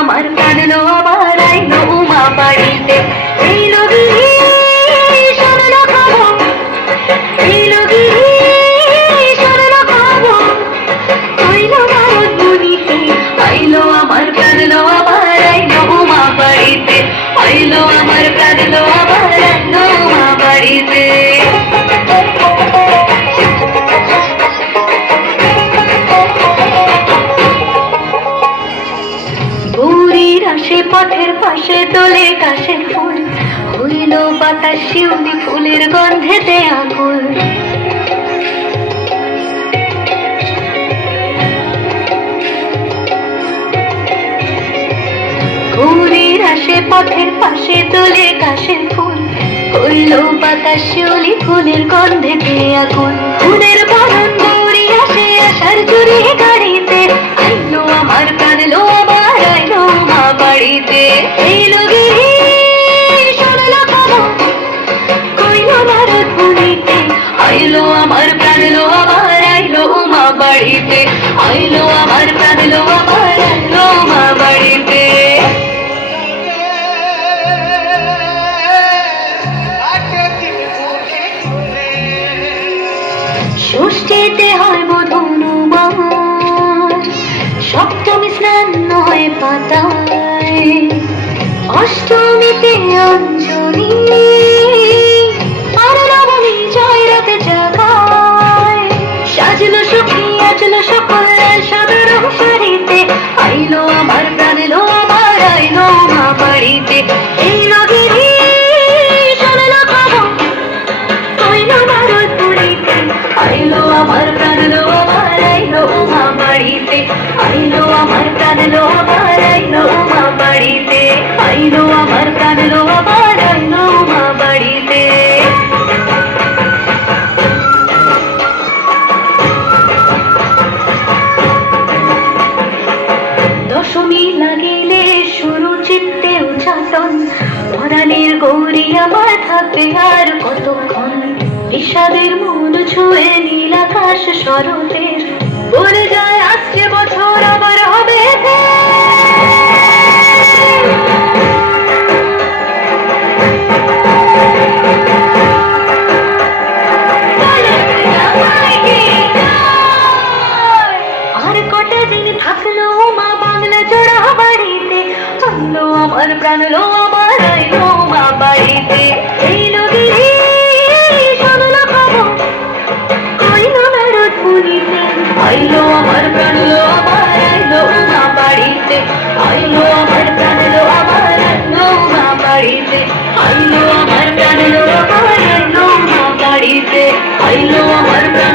আমার কাঁদলো আবার আইলো উমা বাড়িতে। এইলো গিরি শুনলো খবর, এইলো গিরি শুনলো খবর, কইলো নারদ মুনিতে। আইলো আমার কাঁদলো আবার আইলো উমা বাড়িতে, আইলো আমার কাঁদলো আবার আইলো উমা বাড়িতে। পথের পাশে দোলে কাশের ফুল, হইল বাতাস শিউলি ফুলের গন্ধেতে আকুল। গৌরীর আসে পথের পাশে দোলে কাশের ফুল, হইল বাতাস শিউলি ফুলের গন্ধেতে আকুল। ফুলের বরণ গৌরী আসে আশার চুরি গাড়িতে, আইলো আমার কাঁদলো আবার আইলো মা বাড়িতে। এইলো গিরি শুনলো খবর, কইলো নারদ মুনিতে। আইলো আমার কাঁদলো আবার আইলো মা বাড়িতে, আইলো আমার কাঁদলো আবার আইলো মা বাড়িতে। ষষ্ঠীতে হয় মধুনুমার, সপ্তমী স্নান হয় পাতায়, অষ্টমীতে অঞ্জলি, আর নবমী জয় রাতে জাগায়। সাজলো সখী আজলো সকল সাদর শাড়িতে, আইলো আমার প্রাণেলো আবার আইলো মা বাড়িতে। এইলো গিরি শুনলো খবর, কইলো নারদ মুনিতে। আইলো আমার প্রাণেলো আবার আইলো মা বাড়িতে, আইলো আমার প্রাণেলো আবার আইলো মা বাড়িতে, আইলো আমার প্রাণেলো আবার আইলো মা বাড়িতে। দশমী লাগিলে শুরু চিত্তে উচ্চাটন, পরাণের গৌরী আমার থাকবে আর কতক্ষণ। বিষাদের মন ছুঁয়ে নীল আকাশ শরতের, পড়ে যায় আজকে বছর আবার হবে আর কটা দিন থাকলো মা বাংলা জোড়া বাড়িতে। আইলো আমার প্রাণলো আবার আইলো মা বাড়িতে। এইলো গিরি শুনলো খবর, কইলো নারদ মুনিতে। আইলো আমার প্রাণলো আবার আইলো মা বাড়িতে, আইলো আমার প্রাণলো আবার আইলো মা বাড়িতে, আইলো আমার প্রাণলো আবার আইলো মা বাড়িতে, আইলো আমার প্রাণ।